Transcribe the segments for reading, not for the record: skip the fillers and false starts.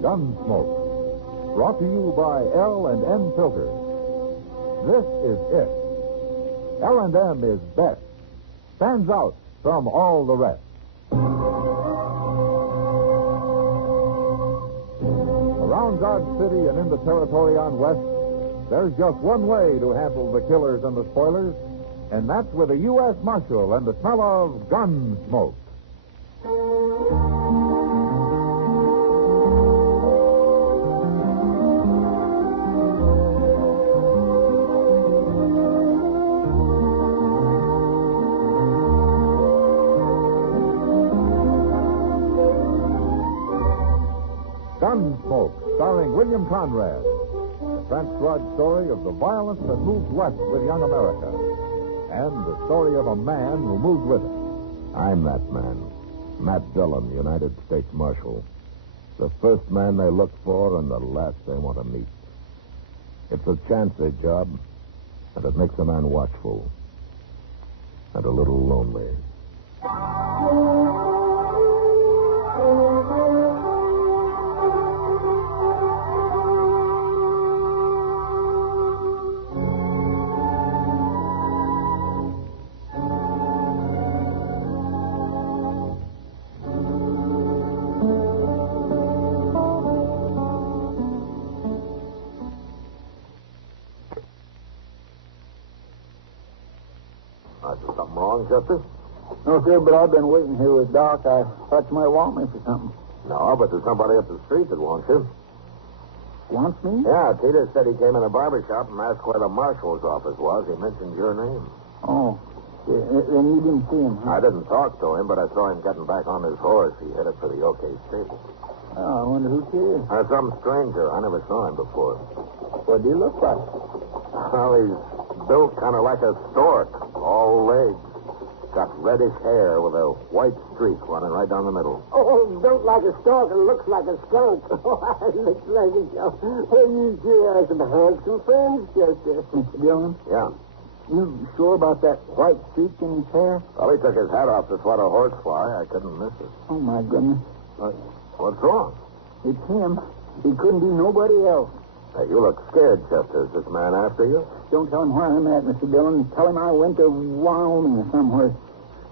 Gunsmoke. Brought to you by L&M Filters. This is it. L&M is best. Stands out from all the rest. Around Dodge City and in the territory on West, there's just one way to handle the killers and the spoilers, and that's with a U.S. Marshal and the smell of Gunsmoke. Gunsmoke, starring William Conrad. The transcribed story of the violence that moved west with young America. And the story of a man who moved with it. I'm that man. Matt Dillon, United States Marshal. The first man they look for and the last they want to meet. It's a chancy job, and it makes a man watchful. And a little lonely. Something wrong, Chester? No, sir, but I've been waiting here with Doc. I thought you might want me for something. No, but there's somebody up the street that wants you. Wants me? Yeah, Peter said he came in a barber shop and asked where the marshal's office was. He mentioned your name. Oh. Then you didn't see him, huh? I didn't talk to him, but I saw him getting back on his horse. He headed for the OK stable. Oh, I wonder who he is. Some stranger. I never saw him before. What do you look like? Well, he's built kind of like a stork. All legs. Got reddish hair with a white streak running right down the middle. Oh, built like a stork and looks like a skunk. Looks like a skunk. Well, you sure are some handsome friends, Chester. Mr. Dillon? Yeah. You sure about that white streak in his hair? Well, he took his hat off to swat a horsefly. I couldn't miss it. Oh, my goodness. What's wrong? It's him. He couldn't be nobody else. Hey, you look scared, Chester. Is this man after you? Don't tell him where I'm at, Mr. Dillon. Tell him I went to Wyoming or somewhere.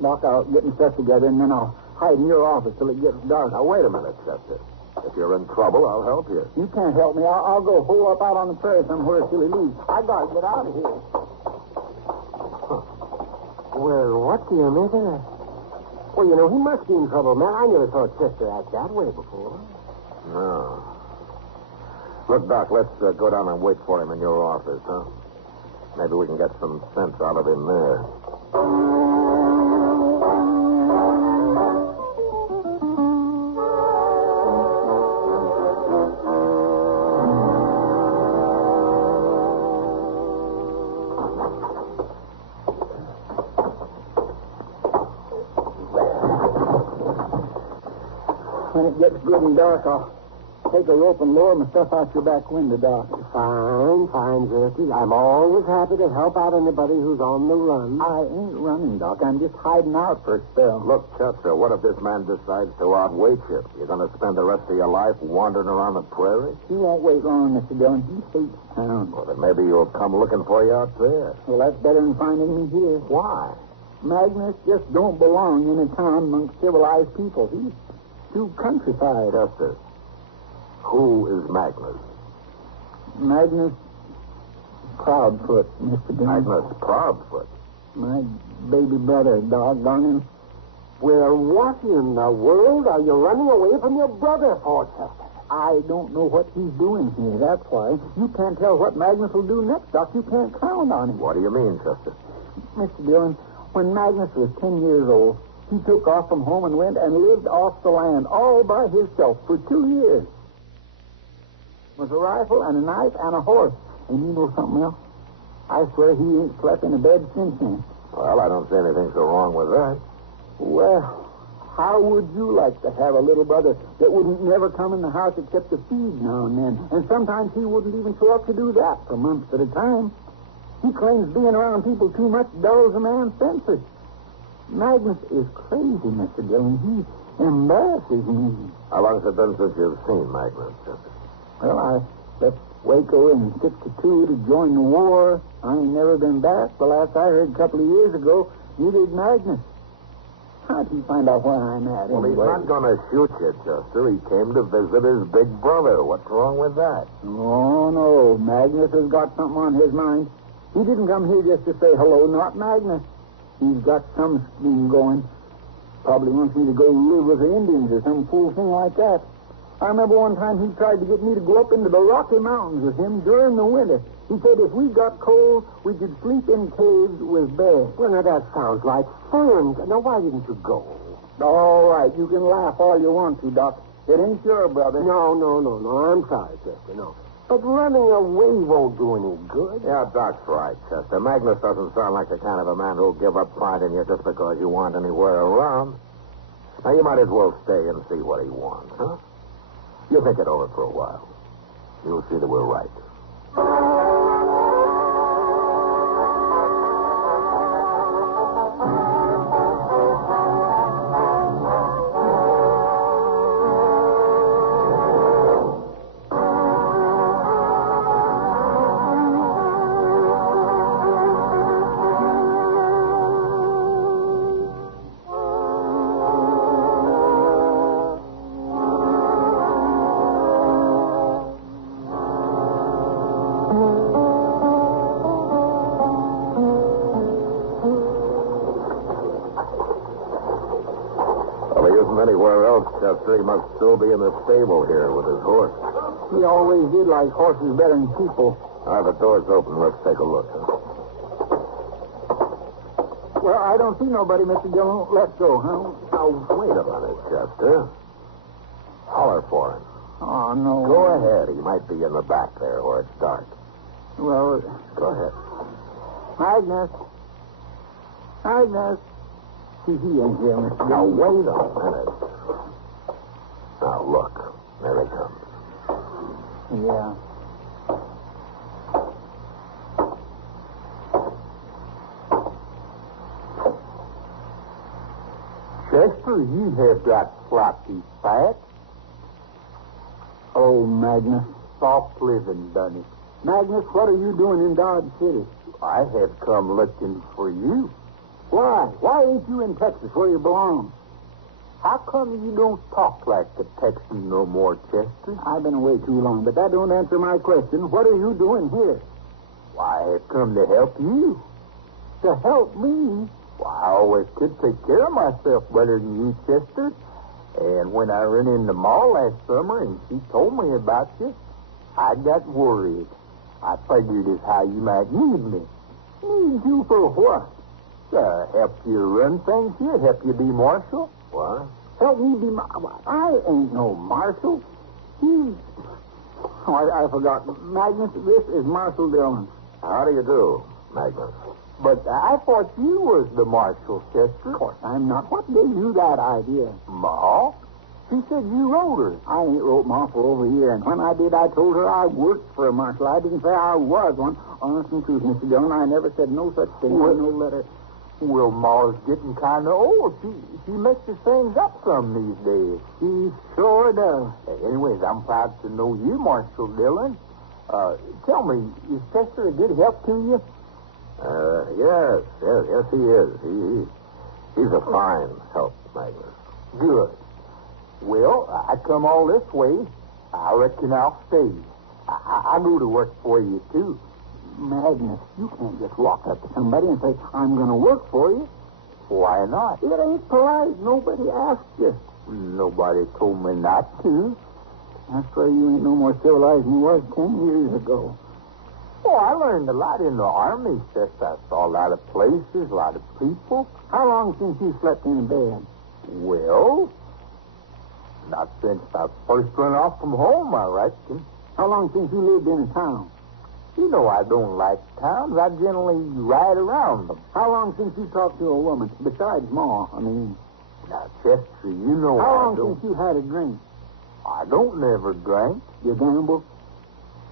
Doc, I'll get my stuff together, and then I'll hide in your office till it gets dark. Now, wait a minute, Chester. If you're in trouble, I'll help you. You can't help me. I'll go hole up out on the prairie somewhere till he leaves. I gotta get out of here. Huh. Well, what do you make of that? Well, you know, he must be in trouble, man. I never saw Chester act that way before. No. Look, Doc, let's go down and wait for him in your office, huh? Maybe we can get some sense out of him there. When it gets good and dark, I'll take a rope and lower my stuff out your back window, Doc. Fine, Jerky. I'm always happy to help out anybody who's on the run. I ain't running, Doc. I'm just hiding out for a spell. Look, Chester, what if this man decides to outwait you? You're going to spend the rest of your life wandering around the prairie? He won't wait long, Mr. Dillon. He hates town. Well, then maybe you'll come looking for you out there. Well, that's better than finding me here. Why? Magnus just don't belong in a town amongst civilized people. He's too countrified. Chester, who is Magnus? Magnus Proudfoot, Mr. Dillon. Magnus Proudfoot? My baby brother, doggone him. Well, what in the world are you running away from your brother for, Chester? I don't know what he's doing here, that's why. You can't tell what Magnus will do next, Doc. You can't count on him. What do you mean, Chester? Mr. Dillon, when Magnus was 10 years old, he took off from home and went and lived off the land all by himself for 2 years. With a rifle and a knife and a horse. And you know something else? I swear he ain't slept in a bed since then. Well, I don't see anything so wrong with that. Well, how would you like to have a little brother that wouldn't never come in the house except to feed now and then? And sometimes he wouldn't even show up to do that for months at a time. He claims being around people too much dulls a man's senses. Magnus is crazy, Mr. Dillon. Embarrasses me. How long's it been since you've seen Magnus, Chester? Well, I left Waco in '62 to join the war. I ain't never been back. The last I heard a couple of years ago, neither did Magnus. How'd he find out where I'm at? Well, he's not going to shoot you, Chester. He came to visit his big brother. What's wrong with that? Oh, no. Magnus has got something on his mind. He didn't come here just to say hello, not Magnus. He's got some scheme going. Probably wants me to go live with the Indians or some fool thing like that. I remember one time he tried to get me to go up into the Rocky Mountains with him during the winter. He said if we got cold, we could sleep in caves with bears. Well, now, that sounds like fun. Now, why didn't you go? All right, you can laugh all you want to, Doc. It ain't your brother. No. I'm sorry, Chester, no. But running away won't do any good. Yeah, Doc's right, Chester. Magnus doesn't sound like the kind of a man who'll give up finding you just because you aren't anywhere around. Now, you might as well stay and see what he wants, huh? You think it over for a while. You'll see that we're right. Anywhere else, Chester. He must still be in the stable here with his horse. He always did like horses better than people. The door's open. Let's take a look, huh? Well, I don't see nobody, Mr. Dillon. Let's go, huh? Now, wait a minute, Chester. Holler for him. Oh, no. Go ahead. He might be in the back there where it's dark. Well, Go ahead. Magnus. See, he ain't here, Mr. Now, Dillon. wait a minute. Now, look. There he comes. Yeah. Chester, you have got floppy fat. Oh, Magnus. Soft living, done it. Magnus, what are you doing in Dodge City? I have come looking for you. Why? Why ain't you in Texas where you belong? How come you don't talk like the Texan no more, Chester? I've been away too long, but that don't answer my question. What are you doing here? Why, I have come to help you. To help me? Well, I always could take care of myself better than you, Chester. And when I ran in the mall last summer and she told me about you, I got worried. I figured as how you might need me. Need you for what? Help you run things here, help you be marshal. What? Help me be I ain't no marshal. Oh, I forgot. Magnus, this is Marshal Dillon. How do you do, Magnus? But I thought you was the marshal, Chester. Of course I'm not. What gave you that idea? Ma? She said you wrote her. I ain't wrote Ma for over a year, and when I did, I told her I worked for a marshal. I didn't say I was one. Honest and truth, Mr. Dillon, I never said no such thing in no letter. Well, Ma's getting kind of old. She mixes things up some these days. She sure does. Anyways, I'm proud to know you, Marshal Dillon. Tell me, is Chester a good help to you? Yes, he is. He's a fine help, Magnus. Good. Well, I come all this way. I reckon I'll stay. I go to work for you, too. Magnus, you can't just walk up to somebody and say, I'm going to work for you. Why not? It ain't polite. Nobody asked you. Nobody told me not to. That's why you ain't no more civilized than you was 10 years ago. Oh, I learned a lot in the Army, Chester. I saw a lot of places, a lot of people. How long since you slept in bed? Well, not since I first run off from home, I reckon. How long since you lived in a town? You know I don't like towns. I generally ride around them. How long since you talked to a woman? Besides Ma, I mean. Now, Chester, you know How I long don't... since you had a drink? I don't never drink. You gamble?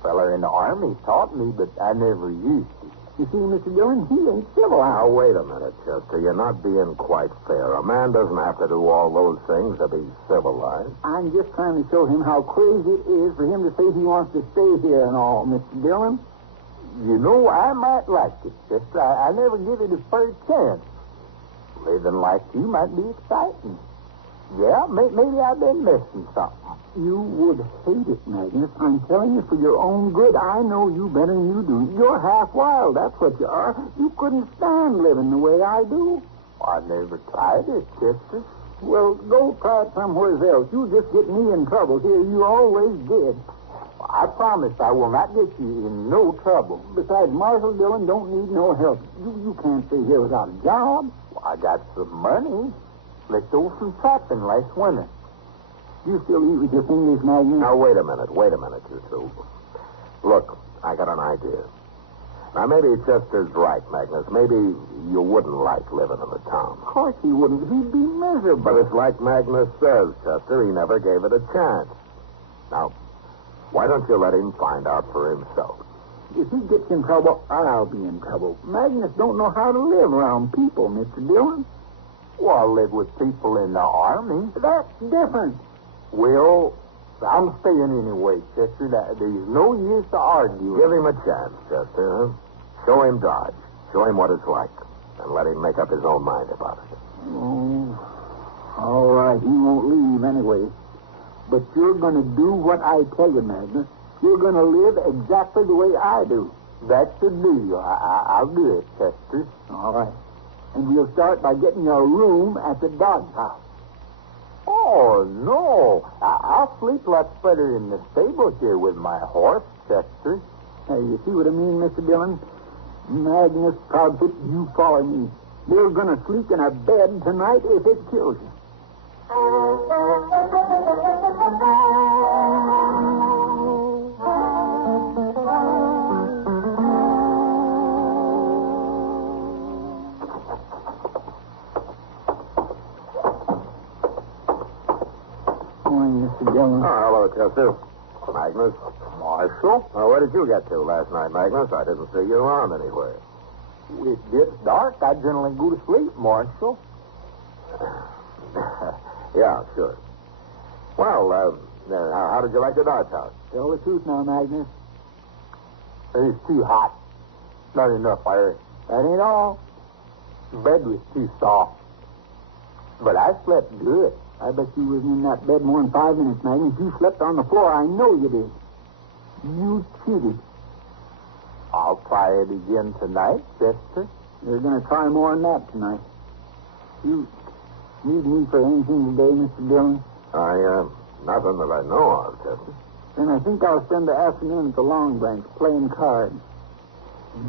Feller in the Army taught me, but I never used it. You see, Mr. Dillon, he ain't civilized. Now, wait a minute, Chester. You're not being quite fair. A man doesn't have to do all those things to be civilized. I'm just trying to show him how crazy it is for him to say he wants to stay here and all, Mr. Dillon. You know, I might like it, Chester. I never give it a fair chance. Living like you might be exciting. Yeah, maybe I've been missing something. You would hate it, Magnus. I'm telling you for your own good. I know you better than you do. You're half wild, that's what you are. You couldn't stand living the way I do. I never tried it, Chester. Well, go try it somewhere else. You just get me in trouble here. You always did. I promise I will not get you in no trouble. Besides, Marshal Dillon don't need no help. You can't stay here without a job. I got some money. Let's go some trapping last winter. You still eat with your fingers, Magnus? Now, wait a minute, you two. Look, I got an idea. Now, maybe Chester's right, Magnus. Maybe you wouldn't like living in the town. Of course he wouldn't. He'd be miserable. But it's like Magnus says, Chester. He never gave it a chance. Now, why don't you let him find out for himself? If he gets in trouble, I'll be in trouble. Magnus don't know how to live around people, Mr. Dillon. Well, I live with people in the army. That's different. Well, I'm staying anyway, Chester. There's no use to argue. Give him a chance, Chester. Huh? Show him Dodge. Show him what it's like. And let him make up his own mind about it. Oh, all right. He won't leave anyway. But you're going to do what I tell you, Magnus. You're going to live exactly the way I do. That's the deal. I'll do it, Chester. All right. And we'll start by getting you a room at the Dodge House. Oh, no. I'll sleep lots better in the stable here with my horse, Chester. Hey, you see what I mean, Mr. Dillon? Magnus Proudfoot, you follow me. We're going to sleep in a bed tonight if it kills you. Morning, Mr. Dillon. Oh, hello, Chester. Magnus. Marshal? Oh, where did you get to last night, Magnus? I didn't see you around anywhere. It gets dark. I generally go to sleep, Marshal. Yeah, sure. Well, how did you like the Dodge House? Tell the truth now, Magnus. It's too hot. Not enough air. That ain't all. The bed was too soft. But I slept good. I bet you wasn't in that bed more than 5 minutes, Magnus. You slept on the floor. I know you did. You cheated. I'll try it again tonight, Chester. You're going to try more than that tonight. You need me for anything today, Mr. Dillon? Nothing that I know of, Chester. Then I think I'll spend the afternoon at the Long Branch playing cards.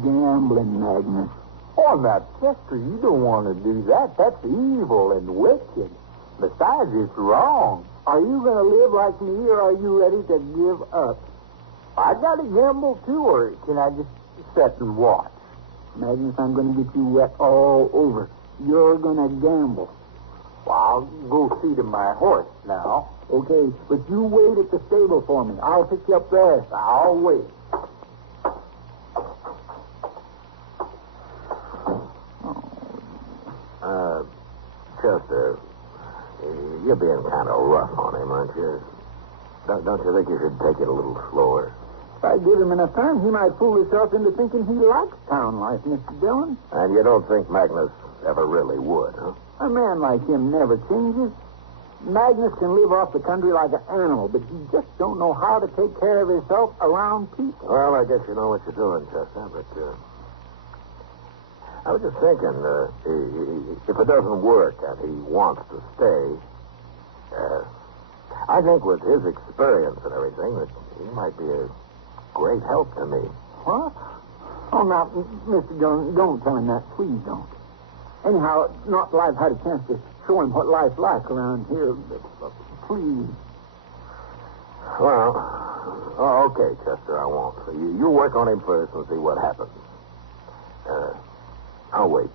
Gambling, Magnus. Oh, now, Chester, you don't want to do that. That's evil and wicked. Besides, it's wrong. Are you going to live like me, or are you ready to give up? I got to gamble, too, or can I just sit and watch? Magnus, I'm going to get you wet all over. You're going to gamble. Well, I'll go see to my horse now. Okay, but you wait at the stable for me. I'll pick you up there. I'll wait. Chester, you're being kind of rough on him, aren't you? Don't you think you should take it a little slower? If I give him enough time, he might fool himself into thinking he likes town life, Mr. Dillon. And you don't think Magnus ever really would, huh? A man like him never changes. Magnus can live off the country like an animal, but he just don't know how to take care of himself around people. Well, I guess you know what you're doing, Chester, but I was just thinking, if it doesn't work and he wants to stay, I think with his experience and everything that he might be a great help to me. What? Oh, now, Mr. Dillon, don't tell him that. Please don't. Anyhow, not till I've had a chance to show him what life's like around here. Please. Well, okay, Chester, I won't. You work on him first and see what happens. I'll wait.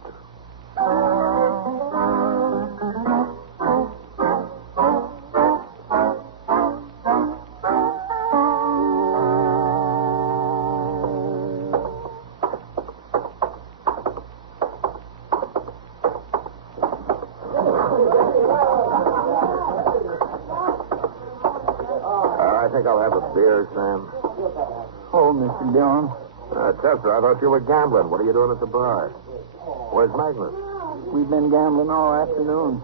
I think I'll have a beer, Sam. Oh, Mr. Dillon. Chester, I thought you were gambling. What are you doing at the bar? Where's Magnus? We've been gambling all afternoon.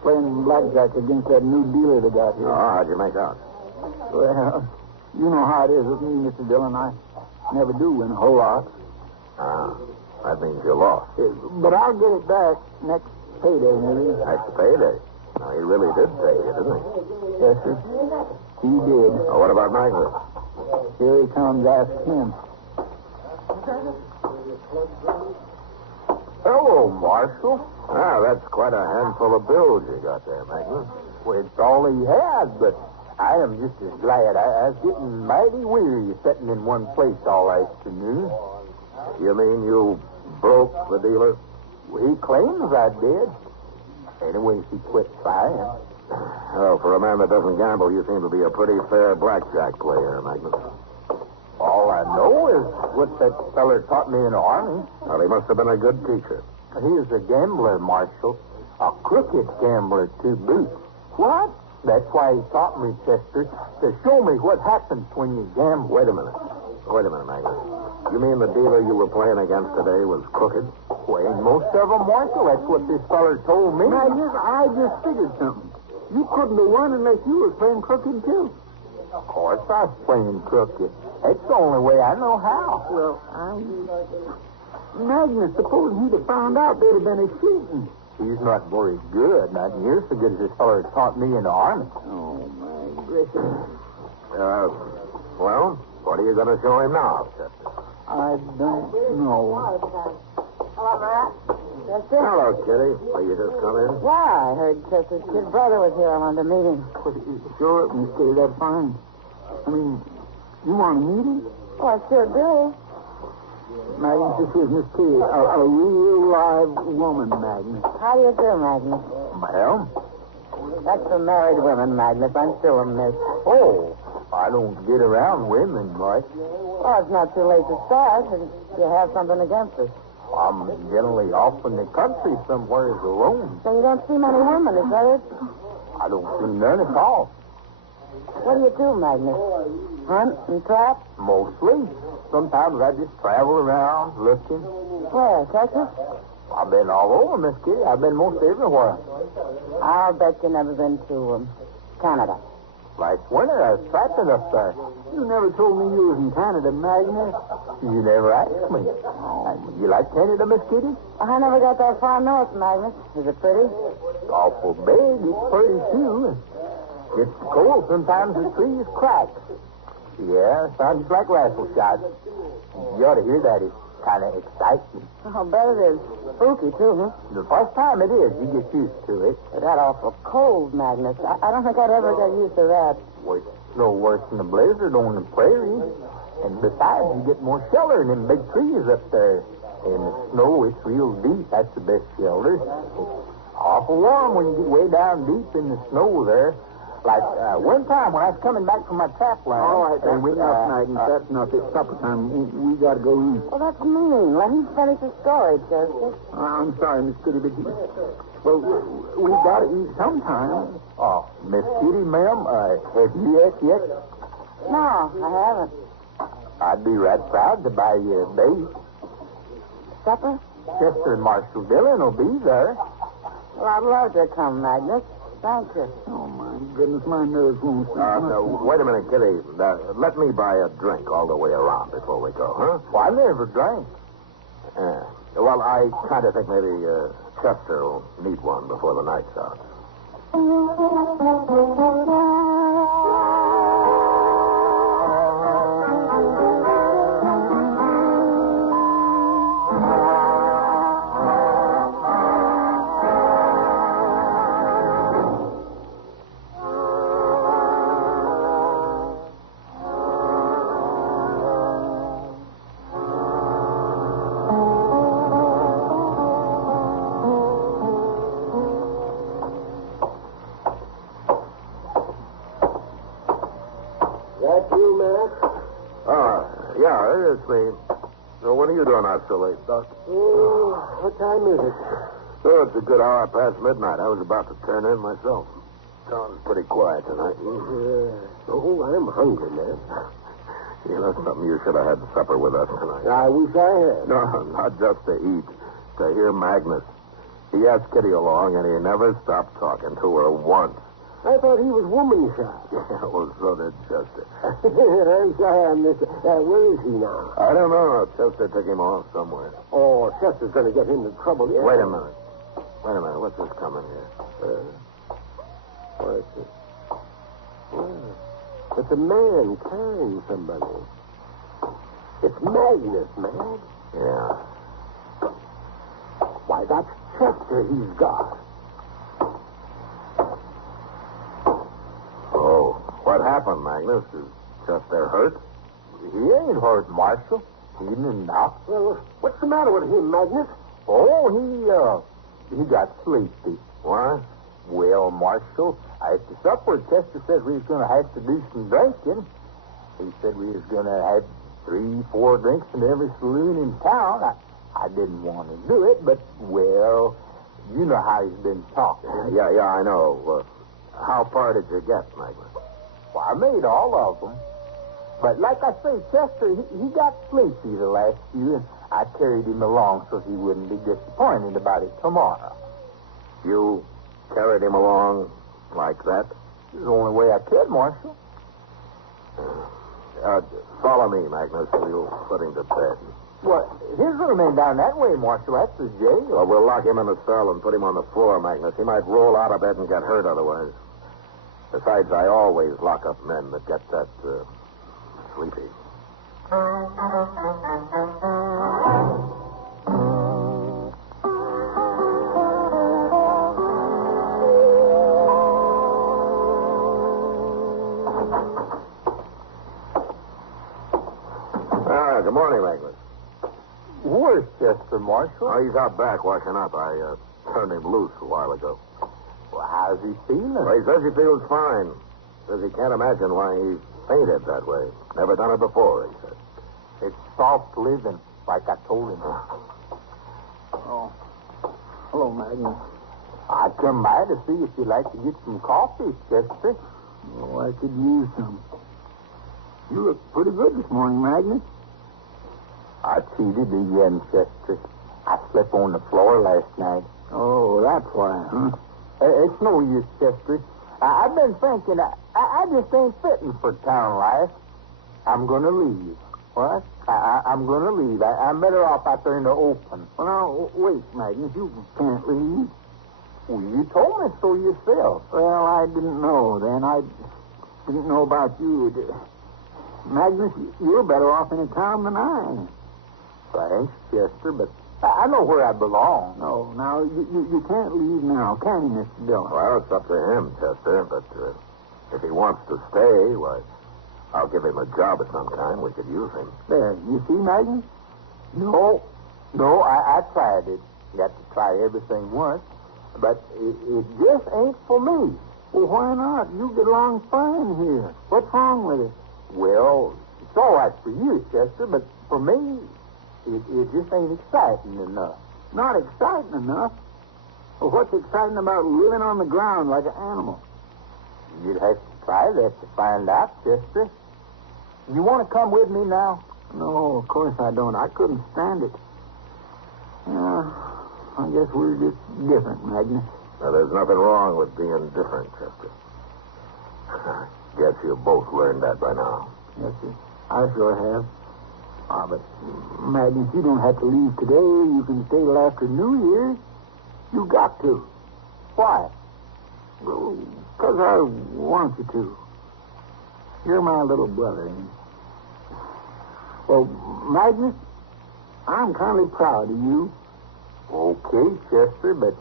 Playing blackjack against that new dealer they got here. Oh, how'd you make out? Well, you know how it is with me, Mr. Dillon. I never do win a whole lot. Ah, that means you lost. But I'll get it back next payday, maybe. Next payday. Now, he really did pay you, didn't he? Yes, sir. He did. Oh, what about Magnus? Here he comes. Ask him. Hello, Marshal. Ah, that's quite a handful of bills you got there, Magnus. Well, it's all he had, but I am just as glad. I was getting mighty weary of sitting in one place all afternoon. You mean you broke the dealer? Well, he claims I did. Anyway, he quit trying. Well, for a man that doesn't gamble, you seem to be a pretty fair blackjack player, Magnus. All I know is what that feller taught me in the Army. Well, he must have been a good teacher. He was a gambler, Marshal. A crooked gambler, to boot. What? That's why he taught me, Chester, to show me what happens when you gamble. Wait a minute, Magnus. You mean the dealer you were playing against today was crooked? Well, ain't most of them, Marshal. That's what this feller told me. Magnus, I just figured something. You couldn't have won unless you were playing crooked, too. Of course I was playing crooked. That's the only way I know how. Well, Magnus, suppose he'd have found out there'd have been a shooting. He's not very good. Not near so good as this feller taught me in the Army. Oh, my gracious. Well, what are you going to show him now, Chester? I don't know. Hello, Matt. Chester? Hello, Kitty. Will you just come in? Yeah, I heard Chester's kid brother was here on the meeting. Sure, Miss Kitty, that's fine. I mean, you want to meet him? Oh, I sure do. Magnus, this is Miss Kitty, a real live woman, Magnus. How do you do, Magnus? Well? That's for married women, Magnus. I'm still a miss. Oh, I don't get around women much. Oh, it's not too late to start. If you have something against us. I'm generally off in the country somewhere alone. So you don't see many women, is that it? I don't see none at all. What do you do, Magnus? Hunt and trap? Mostly. Sometimes I just travel around looking. Where, Texas? I've been all over, Miss Kitty. I've been most everywhere. I'll bet you never been to Canada. Last winter, I was trapping up there. You never told me you was in Canada, Magnus. You never asked me. You like Canada, Miss Kitty? I never got that far north, Magnus. Is it pretty? Awful big. It's pretty, too. Gets cold. Sometimes the trees crack. Yeah, sounds like rifle shots. You ought to hear that. It's kind of exciting. I'll bet it is. Spooky, too, huh? The first time it is, you get used to it. But that awful cold, Magnus. I don't think I'd ever get used to that. Well, it's no worse than a blizzard on the prairie. And besides, you get more shelter in them big trees up there. And the snow, it's real deep. That's the best shelter. It's awful warm when you get way down deep in the snow there. Like one time when I was coming back from my trap line. All right, that's enough, Magnus. That's enough. It's supper time. We got to go eat. Well, that's mean. Let him finish his story, Chester. I'm sorry, Miss Kitty, but we got to eat sometime. Oh, Miss Kitty, ma'am, have you ate yet? No, I haven't. I'd be right proud to buy you a bait. Supper? Chester and Marshal Dillon will be there. Well, I'd love to come, Magnus. Thank you. Oh, my goodness, my nerves won't sleep. No, wait a minute, Kitty. Let me buy a drink all the way around before we go, huh? Well, I never drank. Well, I kind of think maybe Chester will need one before the night's out. Yeah, it's me. So what are you doing out so late, Doc? What time is it? Oh, it's a good hour past midnight. I was about to turn in myself. Sounds pretty quiet tonight. Oh, I'm hungry, man. You know something? You should have had supper with us tonight. I wish I had. No, not just to eat. To hear Magnus. He asked Kitty along, and he never stopped talking to her once. I thought he was woman shy. Yeah, well, so did Chester. I'm sorry I missed it. Where is he now? I don't know. Chester took him off somewhere. Oh, Chester's going to get into trouble. Yeah. Wait a minute. What's this coming here? What is it? It's a man carrying somebody. It's Magnus, man. Yeah. Why, that's Chester he's got. Oh, what happened, Magnus? Is Chester hurt? He ain't hurt, Marshal. He didn't knock. Well, what's the matter with him, Magnus? Oh, he got sleepy. What? Well, Marshal, after supper, Chester said we was going to have to do some drinking. He said we was going to have 3-4 drinks in every saloon in town. I didn't want to do it, but, well, you know how he's been talking. Yeah, I know. How far did you get, Magnus? Well, I made all of them. But like I say, Chester, he got sleepy the last few, and I carried him along so he wouldn't be disappointed about it tomorrow. You carried him along like that? It's the only way I could, Marshal. Follow me, Magnus. We'll put him to bed. Well, his little man down that way, Marshal. That's the jail. Well, we'll lock him in the cell and put him on the floor, Magnus. He might roll out of bed and get hurt otherwise. Besides, I always lock up men that get that sleepy. Good morning, Magnus. Where's Chester, Marshal? Oh, he's out back washing up. I turned him loose a while ago. Well, how's he feeling? Well, he says he feels fine. Says he can't imagine why he fainted that way. Never done it before, he said. It's soft living, like I told him. Oh. Hello, Magnus. I come by to see if you'd like to get some coffee, Chester. Oh, I could use some. You look pretty good this morning, Magnus. I cheated again, Chester. I slept on the floor last night. Oh, that's why, huh? It's no use, Chester. I've been thinking, I just ain't fitting for town life. I'm going to leave. What? I'm going to leave. I'm better off out there in the open. Well, now, wait, Magnus. You can't leave. Well, you told me so yourself. Well, I didn't know then. I didn't know about you. Magnus, you're better off in a town than I am. Thanks, Chester, but I know where I belong. No, now, you can't leave now, can you, Mr. Dillon? Well, it's up to him, Chester, but if he wants to stay, why, I'll give him a job of some kind. We could use him. There, you see, Magnus? No, I tried it. You got to try everything once, but it just ain't for me. Well, why not? You get along fine here. What's wrong with it? Well, it's all right for you, Chester, but for me, it just ain't exciting enough. Not exciting enough? Well, what's exciting about living on the ground like an animal? You'd have to try that to find out, Chester. You want to come with me now? No, of course I don't. I couldn't stand it. I guess we're just different, Magnus. Now, there's nothing wrong with being different, Chester. Guess you both learned that by now. Yes, sir. I sure have. But, Magnus, you don't have to leave today. You can stay till after New Year's. You got to. Why? Well, 'cause I want you to. You're my little brother, ain't you? Well, Magnus, I'm kind of proud of you. Okay, Chester, but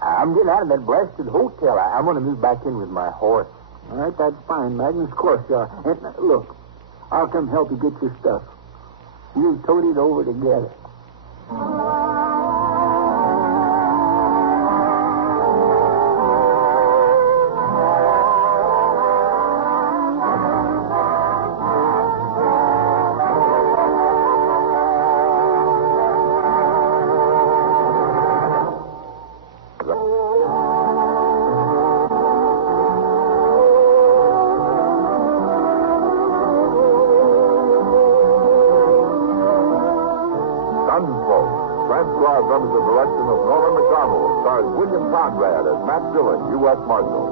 I'm getting out of that blasted hotel. I'm going to move back in with my horse. All right, that's fine, Magnus. Of course you are. And, look, I'll come help you get your stuff. We'll tote it over together. Squad under the direction of Norman Macdonnell stars William Conrad as Matt Dillon, U.S. Marshal.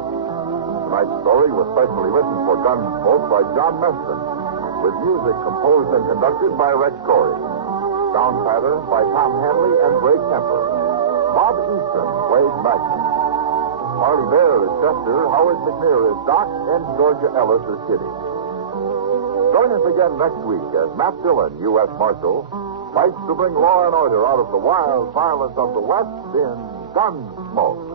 Tonight's story was specially written for Gunsmoke by John Meston, with music composed and conducted by Rex Corey. Sound pattern by Tom Hanley and Ray Kemper. Bob Easton played Magnus. Harley Bear is Chester, Howard McNear is Doc, and Georgia Ellis is Kitty. Join us again next week as Matt Dillon, U.S. Marshal, fights to bring law and order out of the wild violence of the West in Gunsmoke.